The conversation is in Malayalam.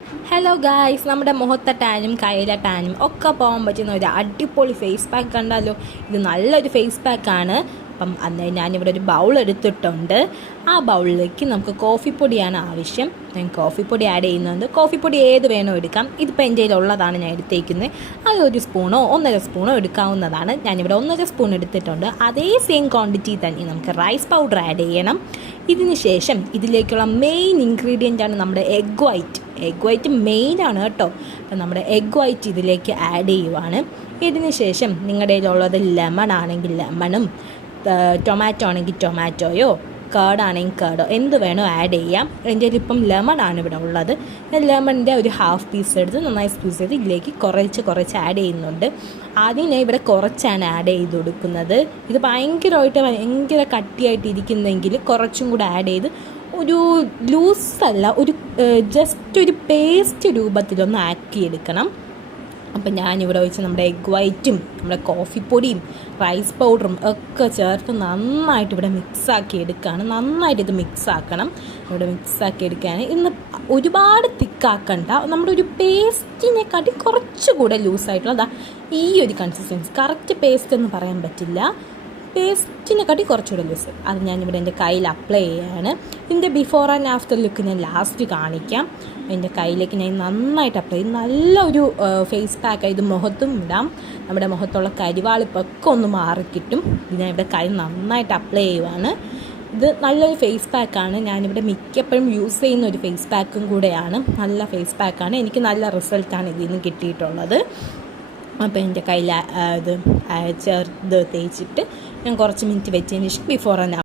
ഹലോ ഗായ്സ്, നമ്മുടെ മുഖത്തെ ടാനും കയ്യിലെ ടാനും ഒക്കെ പോകാൻ പറ്റുന്ന ഒരു അടിപൊളി ഫേസ് പാക്ക് കണ്ടാലോ. ഇത് നല്ലൊരു ഫേസ് പാക്കാണ്. അപ്പം അന്നേ ഞാനിവിടെ ഒരു ബൗൾ എടുത്തിട്ടുണ്ട്. ആ ബൗളിലേക്ക് നമുക്ക് കോഫിപ്പൊടിയാണ് ആവശ്യം. ഞാൻ കോഫിപ്പൊടി ആഡ് ചെയ്യുന്നുണ്ട്. കോഫിപ്പൊടി ഏത് വേണോ എടുക്കാം. ഇതിപ്പോൾ എൻ്റെ കയ്യിലുള്ളതാണ് ഞാൻ എടുത്തേക്കുന്നത്. അത് 1 സ്പൂണോ 1.5 സ്പൂണോ എടുക്കാവുന്നതാണ്. ഞാനിവിടെ 1.5 സ്പൂൺ എടുത്തിട്ടുണ്ട്. അതേ സെയിം ക്വാണ്ടിറ്റി തന്നെ നമുക്ക് റൈസ് പൗഡർ ആഡ് ചെയ്യണം. ഇതിന് ശേഷം ഇതിലേക്കുള്ള മെയിൻ ഇൻഗ്രീഡിയൻ്റ് ആണ് നമ്മുടെ എഗ് വൈറ്റ് മെയിനാണ് കേട്ടോ. അപ്പം നമ്മുടെ എഗ് വൈറ്റ് ഇതിലേക്ക് ആഡ് ചെയ്യുവാണ്. ഇതിന് ശേഷം നിങ്ങളുടെ കയ്യിലുള്ളത് ലെമൺ ആണെങ്കിൽ ലെമണും, ടൊമാറ്റോ ആണെങ്കിൽ ടൊമാറ്റോയോ, കേർഡാണെങ്കിൽ കേർഡോ എന്ത് വേണോ ആഡ് ചെയ്യാം. എൻ്റെ ഇപ്പം ലെമൺ ആണ് ഇവിടെ ഉള്ളത്. ലെമണിൻ്റെ ഒരു ഹാഫ് പീസ് എടുത്ത് നന്നായി സ്ക്വീസ് ചെയ്ത് ഇതിലേക്ക് കുറച്ച് ആഡ് ചെയ്യുന്നുണ്ട്. ആദ്യം ഞാൻ ഇവിടെ കുറച്ചാണ് ആഡ് ചെയ്ത് കൊടുക്കുന്നത്. ഇത് ഭയങ്കര കട്ടിയായിട്ട് ഇരിക്കുന്നെങ്കിൽ കുറച്ചും കൂടെ ആഡ് ചെയ്ത് ഒരു ലൂസല്ല, ഒരു ജസ്റ്റ് ഒരു പേസ്റ്റ് രൂപത്തിലൊന്ന് ആക്കിയെടുക്കണം. അപ്പം ഞാനിവിടെ വെച്ച് നമ്മുടെ എഗ് വൈറ്റും നമ്മുടെ കോഫിപ്പൊടിയും റൈസ് പൗഡറും ഒക്കെ ചേർത്ത് നന്നായിട്ട് ഇവിടെ മിക്സാക്കി എടുക്കുകയാണ്. നന്നായിട്ട് ഇത് മിക്സാക്കണം. ഇവിടെ മിക്സാക്കി എടുക്കുകയാണ്. ഇന്ന് ഒരുപാട് തിക്കാക്കണ്ട, നമ്മുടെ ഒരു പേസ്റ്റിനെക്കാട്ടി കുറച്ചുകൂടെ ലൂസായിട്ടുള്ള ഈ ഒരു കൺസിസ്റ്റൻസി. കറക്റ്റ് പേസ്റ്റ് എന്ന് പറയാൻ പറ്റില്ല, പേസ്റ്റിനെക്കാട്ടി കുറച്ചുകൂടെ ലൂസ്. അത് ഞാനിവിടെ എൻ്റെ കയ്യിൽ അപ്ലൈ ചെയ്യുകയാണ്. ഇതിൻ്റെ ബിഫോർ ആൻഡ് ആഫ്റ്റർ ലുക്ക് ഞാൻ ലാസ്റ്റ് കാണിക്കാം. എൻ്റെ കയ്യിലേക്ക് ഞാൻ നന്നായിട്ട് അപ്ലൈ ചെയ്യും. നല്ലൊരു ഫേസ് പാക്ക്. ഇത് മുഖത്തും ഇടാം. നമ്മുടെ മുഖത്തുള്ള കരിവാളിപ്പൊക്കെ ഒന്ന് മാറിക്കിട്ടും. ഇത് ഞാൻ ഇവിടെ കൈ നന്നായിട്ട് അപ്ലൈ ചെയ്യുവാണ്. ഇത് നല്ലൊരു ഫേസ് പാക്കാണ്. ഞാനിവിടെ മിക്കപ്പോഴും യൂസ് ചെയ്യുന്ന ഒരു ഫേസ് പാക്കും കൂടെയാണ്. നല്ല ഫേസ് പാക്കാണ്. എനിക്ക് നല്ല റിസൾട്ടാണ് ഇതിൽ നിന്ന് കിട്ടിയിട്ടുള്ളത്. അപ്പോൾ എൻ്റെ കയ്യിൽ ഇത് ചേർത്ത് തേച്ചിട്ട് ഞാൻ കുറച്ച് മിനിറ്റ് വെച്ചതിന് ശേഷം ബിഫോർ ആൻഡ്